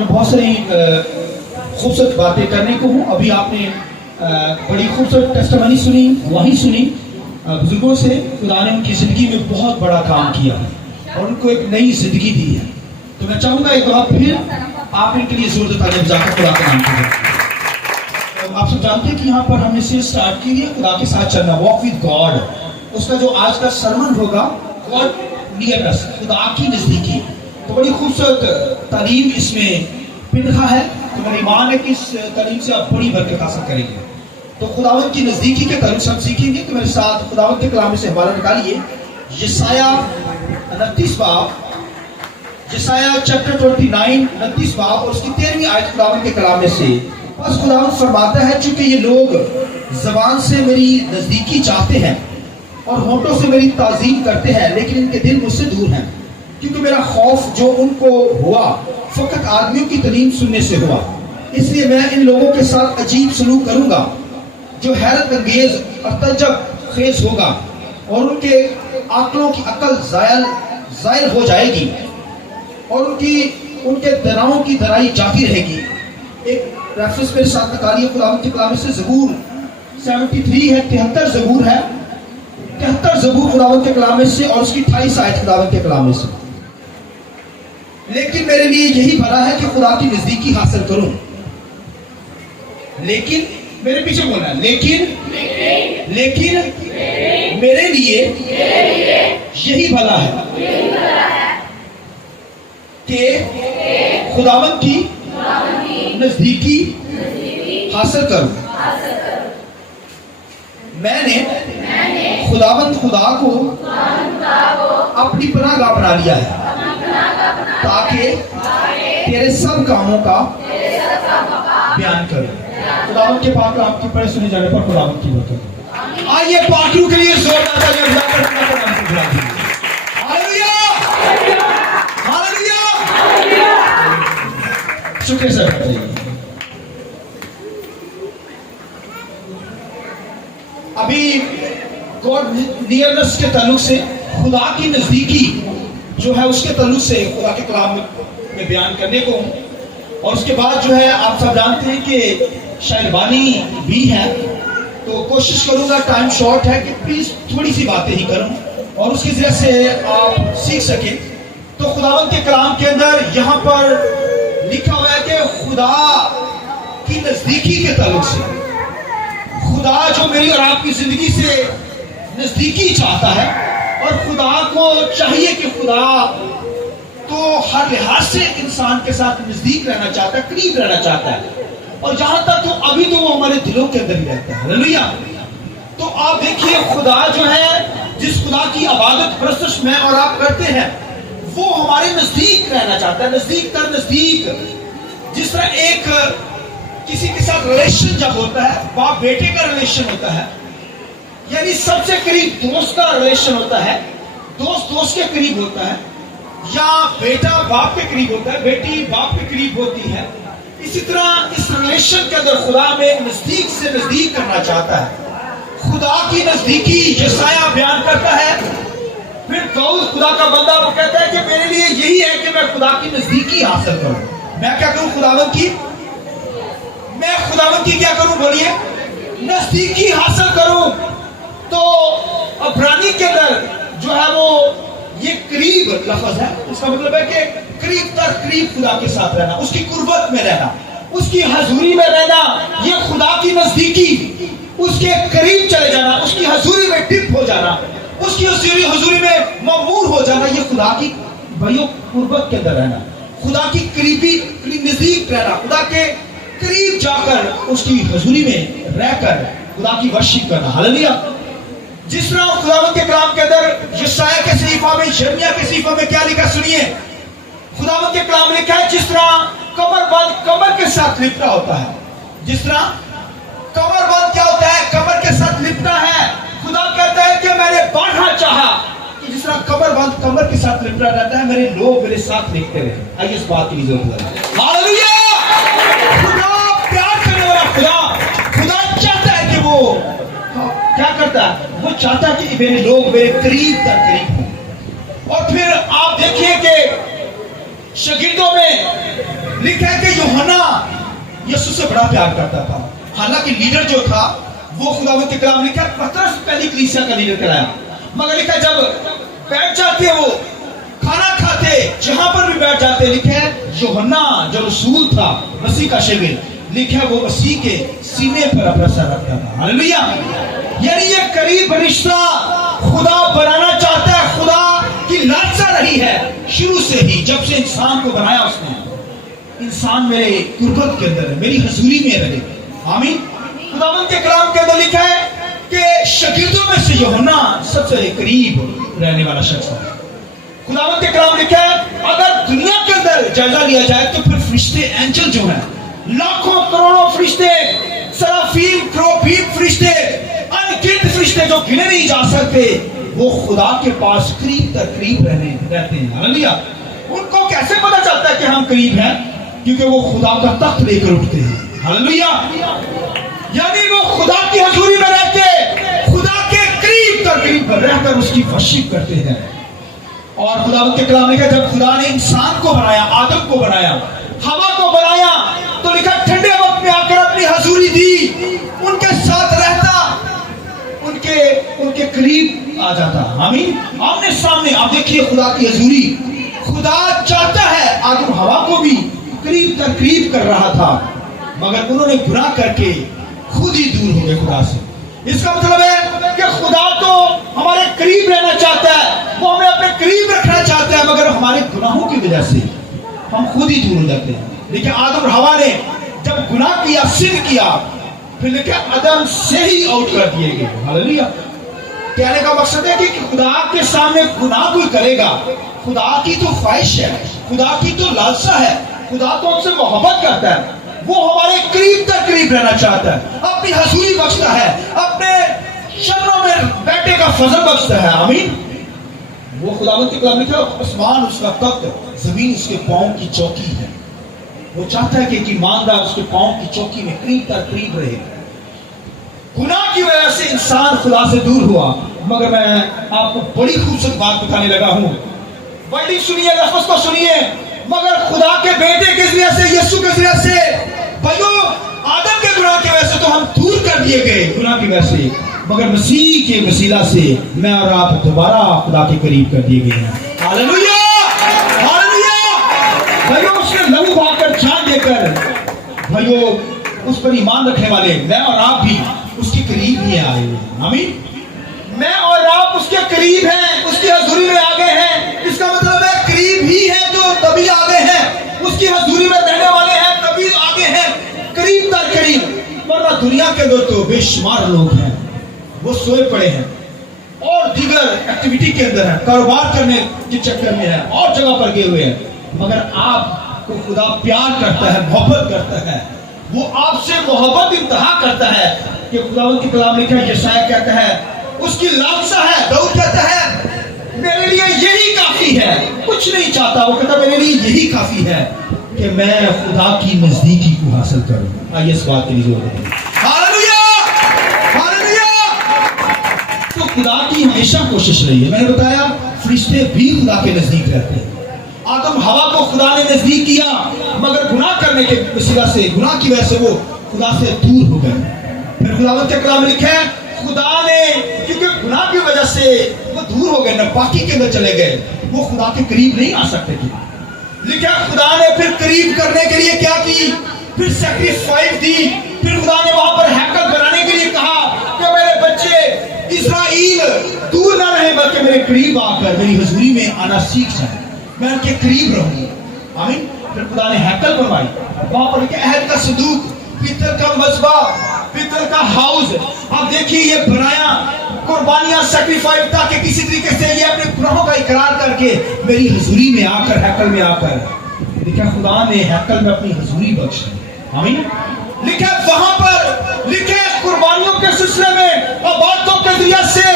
میں بہت ساری خوبصورت باتیں کرنے کو ہوں. ابھی آپ نے بڑی خوبصورت ٹیسٹمنی سنی, گواہی سنی بزرگوں سے. خدا نے ان کی زندگی میں بہت بڑا کام کیا اور ان کو ایک نئی زندگی دی ہے. تو میں چاہوں گا ایک بار پھر آپ ان کے لیے زور دیتا ہے ذاکر خدا کا نام کیا. آپ سب جانتے ہیں کہ یہاں پر ہم نے سے اسٹارٹ کی ہے خدا کے ساتھ چلنا, واک ود گاڈ. اس کا جو آج کا سرمن ہوگا گاڈ نیئرنس, خدا کی نزدیکی. تو بڑی خوبصورت تعلیم اس میں پنکھا ہے. تو میری ایمان ہے کہ اس تعلیم سے آپ بڑی برکت حاصل کریں گے. تو خداوند کی نزدیکی کے تعلق سے ہم سیکھیں گے. تو میرے ساتھ خداوند کے کلام سے حوالہ نکالیے یسایہ 29 باب, یسایہ چیپٹر 29 29 باب اور اس کی 13ویں آیت خداوند کے کلام میں سے. بس خداوند فرماتا ہے چونکہ یہ لوگ زبان سے میری نزدیکی چاہتے ہیں اور ہونٹوں سے میری تعظیم کرتے ہیں, لیکن ان کے دل مجھ سے دور ہیں. کیونکہ میرا خوف جو ان کو ہوا فقط آدمیوں کی تعلیم سننے سے ہوا. اس لیے میں ان لوگوں کے ساتھ عجیب سلوک کروں گا جو حیرت انگیز اور تعجب خیز ہوگا, اور ان کے عقلوں کی عقل زائل ہو جائے گی اور ان کے دراؤں کی درائی جاتی رہے گی. ایک ریفرنس میرے ساتھ نکالیے خداوند کے کلام سے. زبور 73 ہے, 73 زبور ہے, 73 زبور خداوند کے کلام سے اور اس کی 28 آیت خداوند کے کلام سے. لیکن میرے لیے یہی بھلا ہے کہ خدا کی نزدیکی حاصل کروں. لیکن میرے پیچھے بولنا ہے, لیکن میرے لیے یہی بھلا ہے کہ خداوند کی نزدیکی حاصل کروں. میں نے خداوند خدا کو اپنی پناہ گاہ بنا لیا ہے تاکہ تیرے سب کاموں کا بیان کروں. خداوند کے پاک آپ کے پڑھے سنے جانے پر خداوند کی برکت. آئیے پاکیوں کے لیے زوردار تالیاں بجا کر خدا کا نام بلا دیجیے. Hallelujah hallelujah. شکریہ سر. ابھی گاڈ نیئرنس کے تعلق سے خدا کی نزدیکی جو ہے اس کے تعلق سے خدا کے کلام میں بیان کرنے کو ہوں. اور اس کے بعد جو ہے آپ سب جانتے ہیں کہ شاعر بانی بھی ہے, تو کوشش کروں گا, ٹائم شارٹ ہے, کہ پلیز تھوڑی سی باتیں ہی کروں اور اس کی ذریعے سے آپ سیکھ سکیں. تو خداوند کے کلام کے اندر یہاں پر لکھا ہوا ہے کہ خدا کی نزدیکی کے تعلق سے, خدا جو میری اور آپ کی زندگی سے نزدیکی چاہتا ہے, اور خدا کو چاہیے کہ خدا تو ہر لحاظ سے انسان کے ساتھ نزدیک رہنا چاہتا ہے, قریب رہنا چاہتا ہے, اور جہاں تک تو ابھی تو وہ ہمارے دلوں کے اندر ہی رہتا ہے. ہاللویا. تو آپ دیکھیے خدا جو ہے, جس خدا کی عبادت پرستش میں اور آپ کرتے ہیں, وہ ہمارے نزدیک رہنا چاہتا ہے, نزدیک تر نزدیک. جس طرح ایک کسی کے ساتھ ریلیشن جب ہوتا ہے, باپ بیٹے کا ریلیشن ہوتا ہے, یعنی سب سے قریب دوست کا ریلیشن ہوتا ہے, دوست کے قریب ہوتا ہے, یا بیٹا باپ کے قریب ہوتا ہے, بیٹی باپ کے قریب ہوتی ہے. اسی طرح اس ریلیشن کے اندر خدا میں نزدیک سے نزدیک کرنا چاہتا ہے. خدا کی نزدیکی یسایہ بیان کرتا ہے. پھر داؤد خدا کا بندہ وہ کہتا ہے کہ میرے لیے یہی ہے کہ میں خدا کی نزدیکی حاصل کروں. میں کیا کروں؟ خداوند کی کیا کروں؟ بولیے, نزدیکی حاصل کروں. تو عبرانی کے اندر جو ہے وہ یہ قریب لفظ ہے, اس کا مطلب ہے کہ قریب تر قریب خدا کے ساتھ رہنا, اس کی قربت میں رہنا, اس کی حضوری میں رہنا. یہ خدا کی نزدیکی, اس کے قریب چلے جانا, اس کی حضوری میں ڈپ ہو جانا, اس کی حضوری میں معمور ہو جانا, یہ خدا کی بھائیوں قربت کے اندر رہنا, خدا کی قریبی نزدیک رہنا, خدا کے قریب جا کر اس کی حضوری میں رہ کر خدا کی ورشپ کرنا. ہاللویا. جس طرح خداوند کے کلام کے اندر یسایہ کے صحیفہ میں, یرمیہ کے صحیفہ میں کیا لکھا سنیے. خداوند کے کلام میں لکھا ہے جس طرح کمر بند کمر کے ساتھ لپٹا ہوتا ہے, جس طرح کمر بند کیا ہوتا ہے؟ کمر کے ساتھ لپٹا ہے. خدا کہتا ہے کہ میں نے بانٹنا چاہا کہ جس طرح کمر بند کمر کے ساتھ لپٹا رہتا ہے, میرے لوگ میرے ساتھ لکھتے رہے. آئیے اس بات کی ضرورت ہے. ہاللویا. خدا پیار کرنے والا خدا چاہتا ہے کہ وہ کیا کرتا ہے؟ وہ چاہتا ہے کہ میرے لوگ میرے قریب تر قریب ہوں. اور پھر آپ دیکھیے کہ شاگردوں میں लिखा है कि यूहन्ना यीशु से बड़ा प्यार करता था, हालांकि लीडर जो था वो खुदावंद के कलाम लिखा पतरस पहली कलीसिया का लीडर कराया, मगर लिखा जब बैठ जाते वो खाना खाते जहां पर भी बैठ जाते, लिखा है यूहन्ना जो रसूल था मसीह का शिगिर्द, लिखा है वो मसीह के सीने पर अपना सर रखता था। हालेलुया। यानी ये करीब रिश्ता खुदा बनाना चाहता है, खुदा की लालसा रही है शुरू से ही, जब से इंसान को बनाया उसने, इंसान मेरे कुर्बत के अंदर है, मेरी हजूरी में रहे। आमीन। खुदावंद के कलाम के अंदर लिखा है कि शागिर्दों में से यूहन्ना सबसे करीब रहने वाला शख्स है। खुदावंद के कलाम लिखा है अगर दुनिया के अंदर जायजा लिया जाए तो फिर फरिश्ते एंजल जो है, लाखों करोड़ों फरिश्ते, सराफील क्रोफील फरिश्ते, अनगिनत फरिश्ते जो गिने नहीं जा सकते, वो खुदा के पास करीब तक करीब रहते हैं। हालेलुया। उनको कैसे पता चलता है कि हम करीब हैं? क्योंकि वो खुदा का तख्त लेकर उठते हैं। हालेलुया। यानी वो खुदा की हजूरी में रहते, खुदा के करीब तक करीब रहकर उसकी वर्शिप करते हैं। और खुदावंद के कलाम लिखा जब खुदा ने इंसान को बनाया, आदम को बनाया, हवा को बनाया, तो लिखा ठंडे वक्त में आकर अपनी हजूरी दी, उनके साथ रहता, उनके करीब आ जाता। आमीन। आमने सामने आप देखिए खुदा की हजूरी, खुदा चाहता है आदम हवा को भी करीब तक करीब कर रहा था, मगर उन्होंने गुनाह करके खुद ही दूर हो गए खुदा से। इसका मतलब है कि खुदा तो हमारे करीब रहना चाहता है, वो हमें अपने करीब रखना चाहता है, मगर हमारे गुनाहों की वजह से हम खुद ही दूर हो जाते हैं। लेकिन आदम और हवा ने जब गुनाह किया, सिन किया, फिर लेके आदम से ही आउट कर दिए गए। हालेलुया। कहने का मकसद है कि खुदा के सामने गुनाह कोई करेगा, खुदा की तो ख्वाहिश है, खुदा की तो लालसा है, खुदा तो हमसे मोहब्बत करता है, वो हमारे करीब तक करीब रहना चाहता है, अपनी हजूरी बख्शता है, अपने शरणों में बैठे का फजल बख्शता है। आमीन। वो खुदावंद के कलाम में था आसमान उसका तख्त, जमीन उसके पांव की चौकी है। वो चाहता है कि ईमानदार उसके पांव की चौकी में करीब तक करीब रहे। गुनाह की वजह से इंसान खुदा से दूर हुआ, मगर मैं आपको बड़ी खूबसूरत बात बताने लगा हूं। बड़ी सुनिए, लफ्ज़ को सुनिए। मगर खुदा के बेटे के जरिए से, यीशु के जरिए से, भाइयों आदम के गुनाह की वजह से तो हम दूर कर दिए गए गुनाह की वजह से, मगर मसीह के वसीला से मैं और आप दोबारा खुदा के करीब कर दिए गए हैं। हालेलुया। भाइयों उसने लहू बहाकर जान देकर, भाइयों उस पर ईमान रखने वाले मैं और आप भी उसके करीब ही आए हैं। आमीन। मैं और आप उसके करीब हैं, उसकी हजूरी में आ गए हैं। इसका मतलब है करीब ही है तो तभी आगे हैं, उसकी हजूरी में रहने वाले हैं तभी आगे हैं, करीब तक करीब। वरना दुनिया के अंदर तो बेशुमार लोग हैं, वो सोए पड़े हैं और दीगर एक्टिविटी के अंदर है, कारोबार करने के चक्कर में है और जगह पर गए हुए हैं। मगर आपको खुदा प्यार करता है, मोहब्बत करता है, वो आपसे मोहब्बत इंतहा करता है कि खुदावंद की कलाम लिखा है, यशायाह कहता है उसकी लालसा है, दाऊद कहता है मेरे लिए यही काफी है, कुछ नहीं चाहता। वो कहता मेरे लिए यही काफी है कि मैं खुदा की नजदीकी को हासिल करूं। आइए इस बात के लिए जोर दें। हालेलुया। हालेलुया। तो खुदा की हमेशा कोशिश रही है। मैंने बताया फरिश्ते भी खुदा के नजदीक रहते हैं। आदम हवा को खुदा ने नजदीक किया, मगर गुनाह करने के वसीला से, गुनाह की वजह से वो खुदा से दूर हो गए। फिर खुदावंद के कलाम में लिखा है खुदा ने, क्योंकि गुनाह की वजह से वो दूर हो गए, नापाकी के अंदर चले गए, वो खुदा के करीब नहीं आ सकते थे। लिखा खुदा ने फिर करीब करने के लिए क्या की, फिर सैक्रिफाइस दी। फिर खुदा ने वहां पर हैकल बनाने के लिए कहा कि मेरे बच्चे इस्राएल दूर ना रहे, बल्कि मेरे करीब आकर मेरी हजूरी में आना सीख जाए, मैं उनके करीब रहूंगा। आमीन। फिर खुदा ने हैकल बनवाई, वहां पर अहद का संदूक, पीतल का मज़बा, पीतल का हाउस, आप देखिए ये बनाया, कुर्बानियां सैक्रिफाइस, ताकि किसी तरीके से ये अपने गुनाहों का इकरार करके मेरी हजूरी में आकर, हैकल में आकर, लिखा खुदा ने हैकल में अपनी हजूरी बख्शी। आमीन। लिखा वहां पर, लिखे कुर्बानियों के सिलसिले में और बातों के जरिए से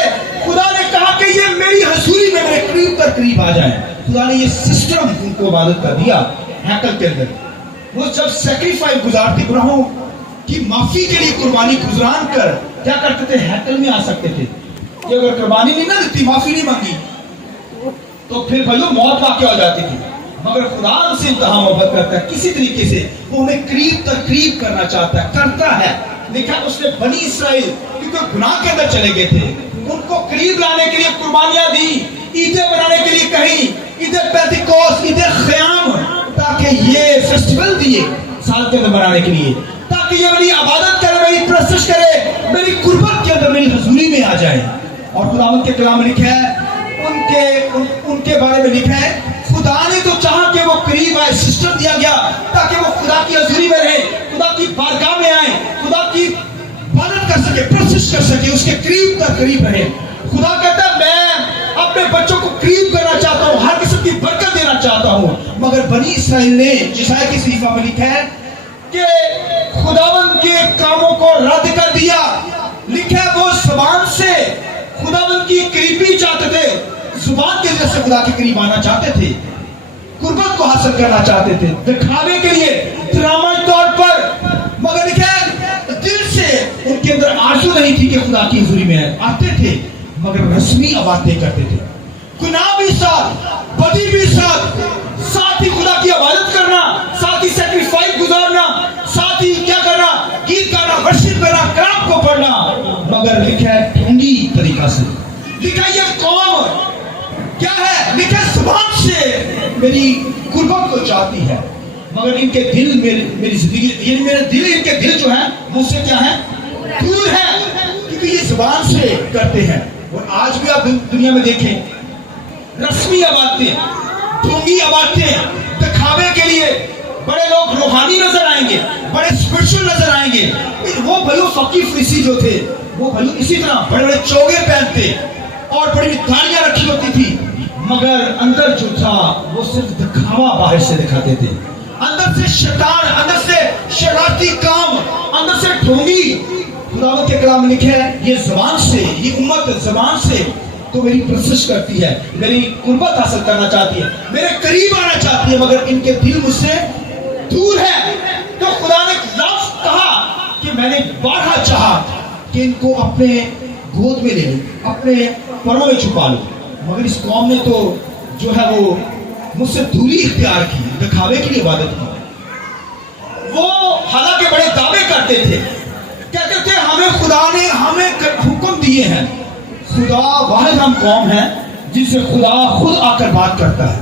खुदा ने कहा कि ये मेरी हजूरी में मेरे करीब तक करीब आ जाए। खुदा ने ये सिस्टम उनको इबादत कर दिया हैकल के अंदर। वो जब सैक्रिफाइस गुजारते, गुनाहों की माफी के लिए कुर्बानी गुजरान कर क्या करते थे, हैकल में आ सकते थे। ये अगर कुर्बानी नहीं ना देती, माफी नहीं मांगी, तो फिर भाइयों मौत वाक़या हो जाती थी। मगर खुदा हमसे इंतहा मोहब्बत करता है, किसी तरीके से वो हमें करीब तक करीब करना चाहता है, करता है। लिखा उसने बनी इसराइल क्योंकि गुनाह के अंदर चले गए थे, उनको करीब लाने के लिए कुर्बानियां दी, ईदें बनाने के लिए कही, ईद पेंतिकोस्त, ईद ख़याम, ताकि ये फेस्टिवल दिए साल के अंदर बनाने के लिए, ताकि ये मेरी इबादत करे, मेरी प्रस्तुत करे, मेरी कुर्बत के अंदर मेरी हजूरी में आ जाए। और खुदावंद के कलाम में लिखा है, उनके बारे में लिखा है, खुदा ने तो चाहा कि वो करीब आए, सिस्टम दिया गया ताकि वो खुदा की हजूरी में रहे, खुदा की बारगाह में आए, खुदा की इबादत कर सके, प्रस्तुत कर सके, उसके करीब तक करीब रहे। खुदा कहता है मैं अपने बच्चों को करीब करना चाहता हूँ, हर किस्म की बरकत देना चाहता हूँ। मगर बनी इसराइल ने यशायाह की सहीफा में लिखा है कि खुदावंद के कामों को रद्द कर दिया। लिखा है वो जुबान से खुदावंद की करीबी चाहते थे, जुबान के जरिए से खुदा के करीब आना चाहते थे, कुर्बत को हासिल करना चाहते थे, दिखावे के लिए, ड्रामाई तौर पर। मगर लिखा है दिल से उनके अंदर आरज़ू नहीं थी कि खुदा की हुजूरी में आते थे, मगर रस्मी बातें करते थे। गुनाह भी साथ, बदी भी साथ, साथ ही खुदा की इबादत करना, साथ ही सैक्रिफाइस गुजारना, साथ ही क्या करना, गीत गाना, वर्शिप करना, कलाम को पढ़ना, मगर लिखा है ढोंगी तरीका से। लिखा ये कौम क्या है, लिखा जुबान से मेरी कुर्बत को चाहती है, मगर इनके दिल मेरी जिंदगी, ये मेरे दिल, इनके दिल जो है मुझसे क्या है, दूर है, क्योंकि ये जुबान से करते हैं। और आज भी आप दुनिया में देखें, रस्मी बातें, ढोंगी बातें, दिखावे के लिए बड़े लोग रूहानी नजर आएंगे, बड़े स्पिरिचुअल नजर आएंगे। वो भलो फकीर फरीसी जो थे, वो भलो इसी तरह बड़े बड़े चोगे पहनते और बड़ी दाढ़ियां रखी होती थी, मगर अंदर जो था वो सिर्फ दिखावा बाहर से दिखाते थे। अंदर से शैतान, अंदर से शरारती काम, अंदर से ढोंगी। खुदावंद के कलाम में लिखा है ये जुबान से, ये उम्मत जुबान से तो मेरी प्रशंसा करती है, मेरी कुर्बत हासिल करना चाहती है, मेरे करीब आना चाहती है, मगर इनके दिल मुझसे दूर है। तो खुदा ने लफ्ज़ कहा कि मैंने बारहा चाहा कि इनको अपने गोद में ले लूं, अपने परों में छुपा लूं, मगर इस कौम ने तो जो है वो मुझसे दूरी इख्तियार की, दिखावे के लिए इबादत की। वो हालांकि बड़े दावे करते थे, कहते थे हमें खुदा ने हमें हुक्म दिए हैं। खुदा वाहिद हम कौम है जिससे खुदा खुद आकर बात करता है,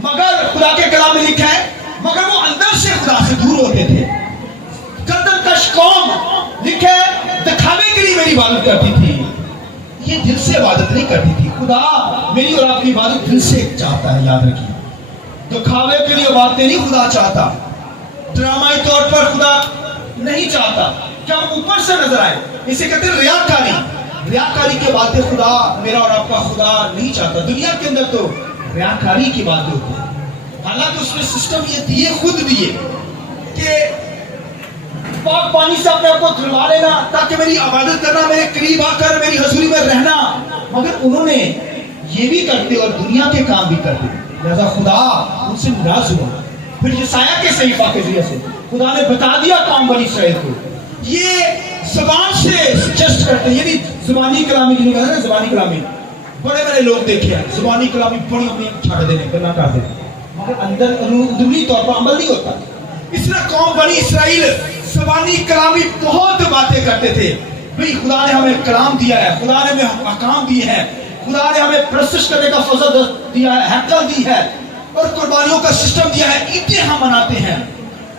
मगर खुदा के कलाम में लिखा है मगर वो अंदर से खुदा से दूर होते थे। गर्दनकश कौम, लिखा है दिखावे के लिए मेरी इबादत करती थी, ये दिल से इबादत नहीं करती थी। खुदा मेरी और आपकी इबादत दिल से चाहता है, याद रखिए। दिखावे के लिए बातें नहीं खुदा चाहता, ड्रामाई तौर पर खुदा नहीं चाहता कि हम ऊपर से नजर आए, इसे कहते हैं रियाकारी। रियाकारी की बातें खुदा, मेरा और आपका खुदा नहीं चाहता। दुनिया के अंदर तो रियाकारी की बातें होती है, हालांकि उसमें सिस्टम ये दिए, खुद दिए कि पाक पानी से अपने आप को धुलवा लेना ताकि मेरी इबादत करना, मेरे करीब आकर मेरी हजूरी में रहना, मगर उन्होंने ये भी करते और दुनिया के काम भी करते, लिहाजा खुदा उनसे नाराज हुआ। फिर यशायाह के सहीफा के जरिए से खुदा ने बता दिया कौम बनी इसराइल को, ये ज़बान से सजेस्ट करते हैं, ये भी ज़बानी कलामी की नहीं, ज़बानी कलामी बड़े बड़े लोग देखे हैं, ज़बानी कलामी बड़ी में छाड़ देने, गला कर देने, मगर अंदर अंदरूनी तौर पर अमल नहीं होता। इसलिए कौम बनी इसराइल ज़बानी कलामी बहुत बातें करते थे, भाई खुदा ने हमें कलाम दिया है, खुदा ने हमें अहकाम दिए हैं, खुदा ने हमें प्रस्तुत करने का फजल दिया है, हैकल दी है और कुर्बानियों का सिस्टम दिया है, ईदें हम मनाते हैं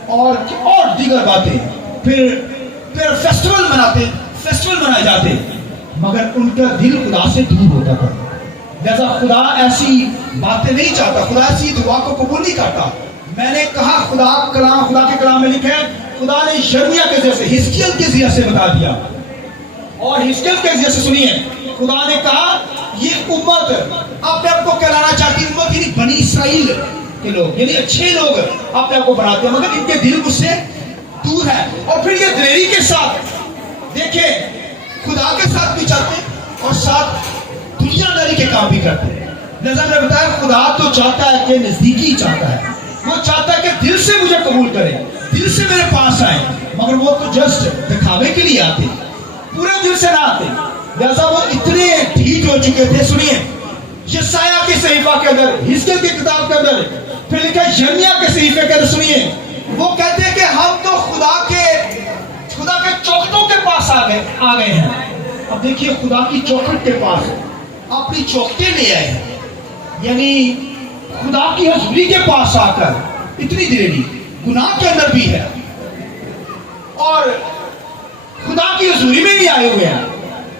और दीगर बातें, फिर फेस्टिवल मनाते, फेस्टिवल मनाए जाते, मगर उनका दिल खुदा से दूर होता था। जैसा खुदा ऐसी बातें नहीं चाहता, खुदा ऐसी दुआ को कबूल नहीं करता। मैंने कहा खुदा के कलाम में लिखा है, खुदा ने यिर्मयाह के जरिए से, हिजकिय्याह के जरिए से बता दिया, और हिजकिय्याह के जरिए से सुनिए, खुदा ने कहा ये उम्मत अपने आप को कहलाना चाहती, उम्मत यानी बनी इसराइल के लोग, यानी अच्छे लोग अपने आप को बनाते हैं, मगर इनके दिल मुझसे दूर है। और फिर ये दिलेरी के साथ देखे, खुदा के साथ भी चलते और साथ दुनियादारी के काम भी करते हैं। जैसा मैंने बताया, खुदा तो चाहता है कि नजदीकी चाहता है, वो चाहता है कि दिल से मुझे कबूल करे, दिल से मेरे पास आए, मगर वो तो जस्ट दिखावे के लिए आते, पूरे दिल से ना आते। जैसा वो इतने ठीक हो चुके थे, सुनिए यशायाह के सहीफा के अंदर, हिजकिय्याह की किताब के अंदर, फिर लिखा है यिर्मयाह के सहीफे के अंदर। सुनिए, वो कहते हैं कि हम तो खुदा के चौखटों के पास आ गए हैं। अब देखिए, खुदा की चौखट के पास अपनी चौखटें ले आए हैं, यानी खुदा की हजूरी के पास आकर इतनी देरी गुनाह के अंदर भी है और खुदा की हजूरी में भी आए हुए हैं,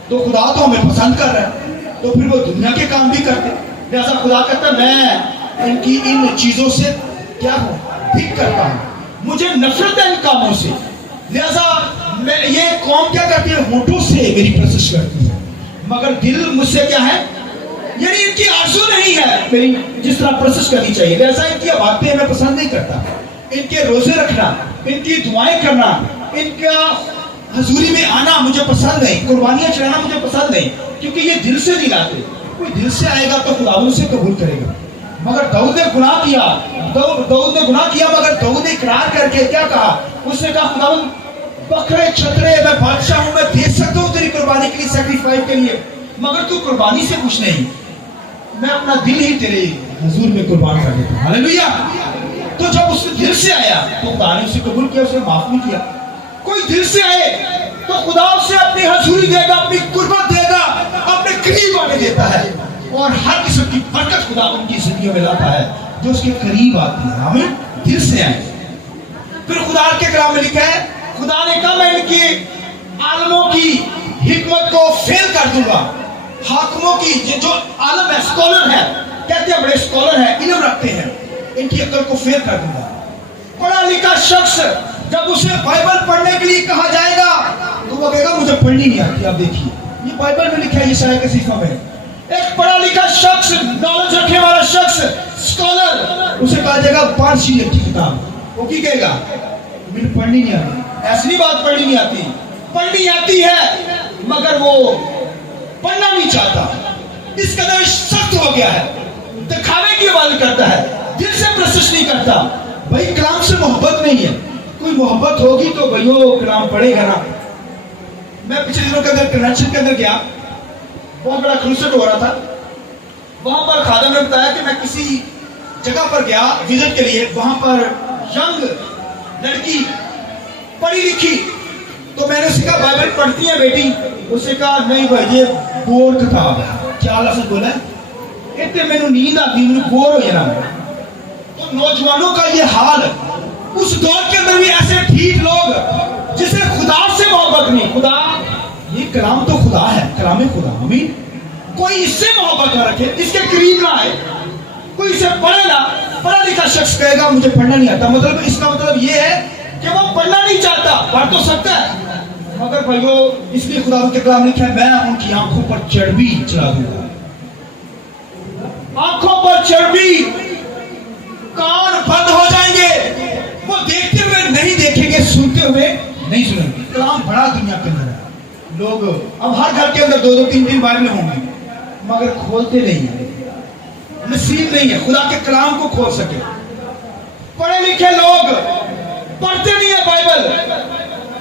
तो खुदा तो हमें पसंद कर रहा है, तो फिर वो दुनिया के काम भी करते। जैसा खुदा कहता है, मैं इनकी इन चीजों से क्या हूं, ठीक करता हूं, मुझे नफरत है इन कामों से। लिहाजा मैं, ये कौम क्या करती है, होठों से मेरी प्रशंसा करती है, मगर दिल मुझसे क्या है, यानी इनकी आरज़ू नहीं है मेरी जिस तरह प्रशंसा करनी चाहिए। लिहाजा इनकी बातें मैं पसंद नहीं करता, इनके रोजे रखना, इनकी दुआएं करना, इनका हजूरी में आना मुझे पसंद नहीं, कुर्बानियां चढ़ाना मुझे पसंद नहीं, क्योंकि ये दिल से नहीं लाते। कोई दिल से आएगा तो खुदा उसे कबूल करेगा। मगर दाऊद ने गुनाह किया, दाऊद ने गुनाह किया, मगर दाऊद ने इकरार करके क्या कहा, उसने कहा खुदा बकरे छतरे मैं बादशाह हूं, मैं दे सकता हूं तेरी कुर्बानी के लिए, सैक्रिफाइस के लिए, मगर तू कुर्बानी से कुछ नहीं, मैं अपना दिल ही तेरे हुजूर में कुर्बान कर देता हूं। हालेलुया। तो जब उसने दिल से आया तो खुदा ने उसे कबूल किया, उसे माफ नहीं किया। कोई दिल से आए तो खुदा उसे अपनी हजूरी देगा, अपनी कुर्बत देगा, अपने करीब आने देता है, और हर किस्म की बरकत खुदा उनकी जिंदगी में लाता है जो उसके करीब आती है। हमें दिल से आए। फिर खुदा के कलाम में लिखा है, खुदा ने कहा मैं इनकी आलमों की हिकमत को फेल कर दूंगा, हाकिमों की जो आलम है, स्कॉलर है, कहते हैं बड़े स्कॉलर है, इल्म रखते हैं, इनकी अकल को फेल कर दूंगा। पढ़ा लिखा शख्स जब उसे बाइबल पढ़ने के लिए कहा जाएगा तो वो कहेगा मुझे पढ़नी नहीं आती। आप देखिए, ये बाइबल में लिखा है, यशायाह के सहीफा में। एक पढ़ा लिखा शख्स, नॉलेज रखने वाला शख्स, स्कॉलर, उसे कहा जाएगा पारसी की किताब, वो की कहेगा मुझे पढ़नी नहीं आती। ऐसी नहीं बात, पढ़नी नहीं आती, पढ़नी आती है मगर वो पढ़ना नहीं चाहता, इस कदर सख्त हो गया है, दिखावे की बात करता है, दिल से प्रशंसा नहीं करता। भाई कलाम से मोहब्बत नहीं है, कोई मोहब्बत होगी तो भाइयों कलाम पढ़ेगा ना। मैं पिछले दिनों के अंदर कन्वेंशन के अंदर गया, बहुत बड़ा कंसर्ट हो रहा था, वहां पर खादम ने बताया कि मैं किसी जगह पर गया विजिट के लिए, वहां पर यंग लड़की पढ़ी लिखी, तो मैंने उसे कहा बाइबल पढ़ती है बेटी? उसे कहा नहीं भाई ये बोर किताब है। क्या लफ्ज़ बोला, इतने मैंने नींद आती, मैंने बोर हो जाना। तो नौजवानों का ये हाल, उस दौर के अंदर भी ऐसे ठीक लोग जिसे खुदा से मोहब्बत नहीं, खुदा ये कलाम तो खुदा है, कलाम खुदा, आमीन, कोई इससे मोहब्बत ना रखे, इसके करीब ना आए, कोई इसे पढ़े ना। पढ़ा लिखा शख्स कहेगा मुझे पढ़ना नहीं आता, मतलब इसका मतलब ये है कि वो पढ़ना नहीं चाहता, पढ़ तो सकता है मगर भाइयों, इसलिए खुदा के कलाम लिखा है मैं उनकी आंखों पर चर्बी चढ़ा दूंगा। आंखों पर चर्बी, कान बंद हो जाएंगे, वो देखते हुए नहीं देखेंगे, सुनते हुए नहीं सुनेंगे। कलाम बड़ा दुनिया के अंदर है, लोग अब हर घर के अंदर 2-2 3-3 बाइबल होंगे मगर खोलते नहीं है, नसीब नहीं है खुदा के कलाम को खोल सके। पढ़े लिखे लोग पढ़ते नहीं है बाइबल,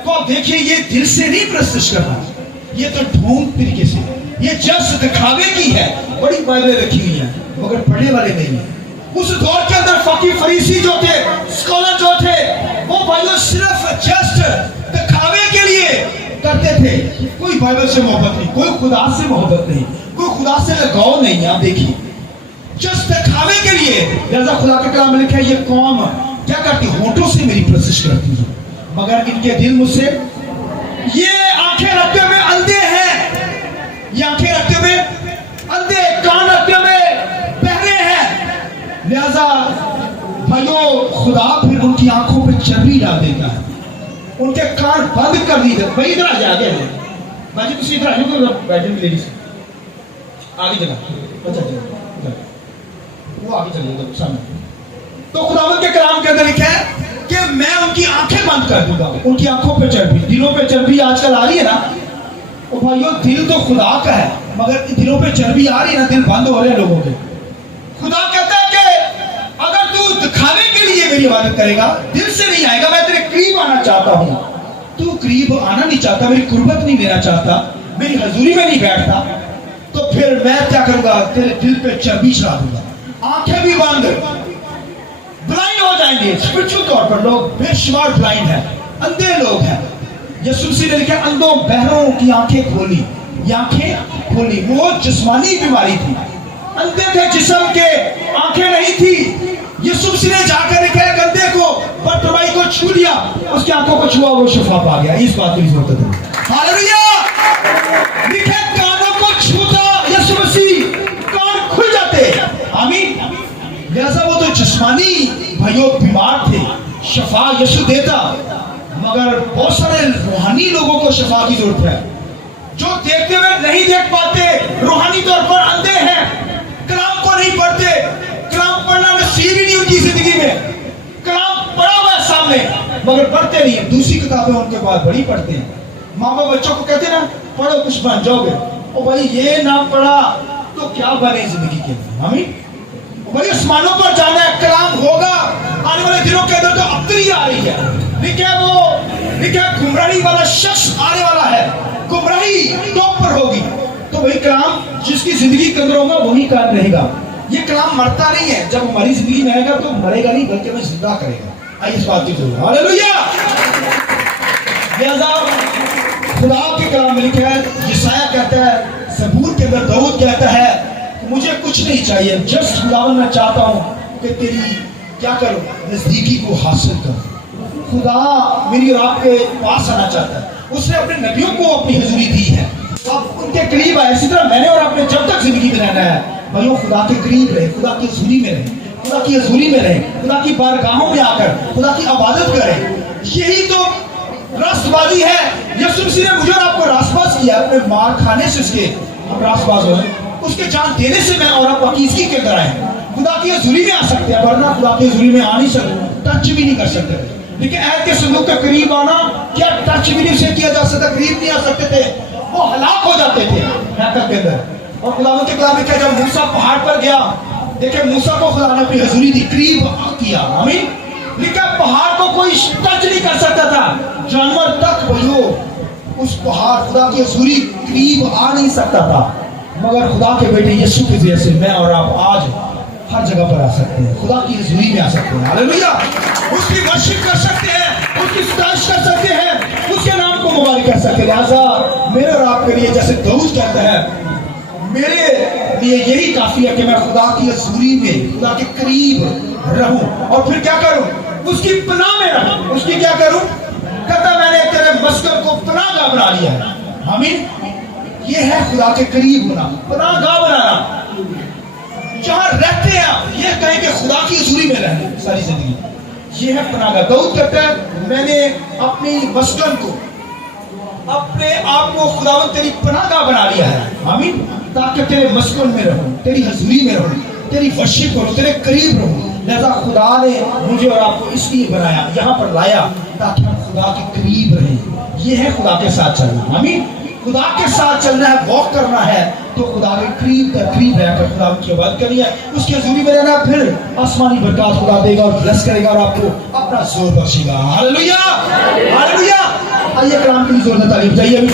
तो आप देखिए ये दिल से नहीं प्रस्तुत करना, ये तो ढोंग तरीके से, ये जस्ट दिखावे की है। बड़ी बाइबलें रखी हुई हैं मगर पढ़ने वाले नहीं है। उस दौर के अंदर फकी फरीसी जो थे, स्कॉलर जो थे, वो बाइबल सिर्फ जस्ट दिखावे के लिए करते थे, कोई बाइबल से मोहब्बत नहीं, कोई खुदा से मोहब्बत नहीं, कोई खुदा से लगाव नहीं। आप देखिए जस्ट दिखावे के लिए। जैसा खुदा के कलाम में लिखा है ये कौम क्या करती, होठों से मेरी प्रशंसा करती है मगर इनके दिल मुझसे, ये आंखें रखते हुए अंधे हैं, ये आंखें रखते हुए अंधे, कान रखते हुए बहरे हैं। लिहाजा भाइयों खुदा फिर उनकी आंखों पे चर्बी डाल देता है, उनके कान बंद कर दी जाते। भाई इधर आ जाए, आगे बाजी कुछ इधर आ जाओ, बैठे लेडीज आगे जगह, अच्छा वो आगे चलिए सामने। तो खुदावंद के कलाम के अंदर लिखा है कि मैं उनकी आंखें बंद कर दूंगा, उनकी आंखों पे चर्बी, दिलों पे चर्बी आजकल आ रही है ना। और भाइयों दिल तो खुदा का है मगर दिलों पे चर्बी आ रही है ना, दिल बंद हो रहे हैं लोगों के। खुदा कहता है कि अगर तू दिखावे के लिए मेरी इबादत करेगा, दिल से नहीं आएगा, मैं तेरे करीब आना चाहता हूं, तू करीब आना नहीं चाहता, मेरी कुर्बत नहीं लेना चाहता, मेरी हजूरी में नहीं बैठता, तो फिर मैं क्या करूंगा, तेरे दिल पे चर्बी चढ़ा दूंगा, आंखें भी बंद, ब्लाइंड हो जाएंगे। स्पिरिचुअल तौर पर लोग बेशुमार ब्लाइंड है, अंधे लोग हैं। यीशु मसीह ने लिखा अंधों बहरों की आंखें खोली, ये आंखें खोली। वो जिस्मानी बीमारी थी, अंधे थे जिस्म के, आंखें नहीं थी। यीशु मसीह ने जाकर लिखा एक अंधे को, बटरवाई को छू लिया, उसकी आंखों को छुआ, वो शिफा पा गया। इस बात की जरूरत है। हालेलुया। लिखे कानों को छूता यीशु मसीह, कान खुल जाते। आमीन। लिहाजा वो तो जिस्मानी भाइयों बीमार थे, शफा यीशु देता, मगर बहुत सारे रूहानी लोगों को शफा की जरूरत है, जो देखते हुए नहीं देख पाते, रूहानी तौर पर अंधे हैं, कलाम को नहीं पढ़ते, कलाम पढ़ना नसीब ही नहीं उनकी जिंदगी में, कलाम पढ़ा हुआ है सामने मगर पढ़ते नहीं। दूसरी किताबें उनके पास बड़ी पढ़ते हैं। माँ बाप बच्चों को कहते ना पढ़ो कुछ बन जाओगे, ओ भाई ये ना पढ़ा तो क्या बने जिंदगी के लिए। आमीन। भाई आसमानों पर जाना है, कलाम होगा आने वाले दिनों के अंदर। तो अब्तरी आ रही है, लिखे गुमराही वाला शख्स आने वाला है, गुमराही टॉप पर होगी। तो भाई कलाम जिसकी जिंदगी के अंदर होगा वही कायम रहेगा। ये कलाम मरता नहीं है, जब हमारी जिंदगी में आएगा तो मरेगा नहीं बल्कि हमें जिंदा करेगा। आइए इस बात की जरूरत। हालेलुया। लिहाजा खुदा के कलाम में लिखा है, यशायाह कहता है, ज़बूर के अंदर दाऊद कहता है कि मुझे कुछ नहीं चाहिए, जस्ट खुदावन मैं चाहता हूँ कि तेरी क्या करूँ, नजदीकी को हासिल करूँ। खुदा मेरी और आपके पास आना चाहता है। उसने अपने नबियों को अपनी हजूरी दी है, अब उनके करीब आए। इसी तरह मैंने और आपने जब तक जिंदगी में रहना है भाइयों, खुदा के करीब रहे, खुदा की हजूरी में रहे, खुदा की हजूरी में रहे, खुदा की बारगाहों में आकर खुदा की इबादत करें। यही तो रास्तबाजी है। यीशु मसीह ने मुझे और आपको रास्तबाज किया, अपने मार खाने से उसके हम रास्तबाज हो, उसके जान देने से मैं और आप पाकीज़गी के अंदर आए, खुदा की हजूरी में आ सकते हैं, वरना खुदा की हजूरी में आ नहीं सकते, टच भी नहीं कर सकते। लेकिन ऐद के संदूक के करीब आना, क्या टच भी नहीं से किया जा सकता, करीब नहीं आ सकते थे, वो हलाक हो जाते थे हैकत के अंदर। और खुदा के कलाम में क्या, जब मूसा पहाड़ पर गया, देखे मूसा को खुदा ने अपनी हजूरी दी, करीब किया। आमीन। लिखा पहाड़ को कोई टच नहीं कर सकता था, जानवर तक भयो उस पहाड़ खुदा की हजूरी करीब आ नहीं सकता था, मगर खुदा के बेटे यीशु की वजह से मैं और आप आज हर जगह पर आ सकते हैं, खुदा की हजूरी में आ सकते हैं। हालेलुया। उसकी वर्शिप कर सकते हैं, उसकी स्ताइश कर सकते हैं, उसके नाम को मुबारक कर सकते हैं। लिहाजा मेरे और आपके लिए जैसे दाऊद कहता है, मेरे लिए यही काफी है कि मैं खुदा की हजूरी में, खुदा के करीब रहूं और फिर क्या करूं, उसकी पनाह में रहूं। उसकी क्या करूं, कहता मैंने तेरे मस्कन को पनाहगाह बना लिया है। आमीन। ये है खुदा के करीब होना, पनाहगाह बनाना, जहां रहते हैं आप, ये कहें कि खुदा की हजूरी में रहना सारी जिंदगी, ये है पनाहगाह। दाऊद कहता है मैंने अपनी मस्कन को, अपने आप को खुदावंद तेरी पनाहगाह बना लिया है। आमीन। ताकि तेरे मस्कन में रहूं, तेरी हजूरी में रहूं, तेरी वर्शिप करूं, तेरे करीब रहूं। लिहाजा खुदा ने मुझे और आपको इसलिए बनाया, यहाँ पर लाया, ताकि हम खुदा के करीब रहें। ये है खुदा के साथ चलना। आमीन। खुदा के साथ चलना है, वॉक करना है, तो खुदा के करीब रहकर खुदा की इबादत करनी है, उसकी हजूरी में रहना, फिर आसमानी बरकत खुदा देगा और ब्लेस करेगा और आपको अपना जोर बख्शेगा। हालेलुया। हालेलुया। आइए कलाम की जोरदार तारीफ चाहिए अभी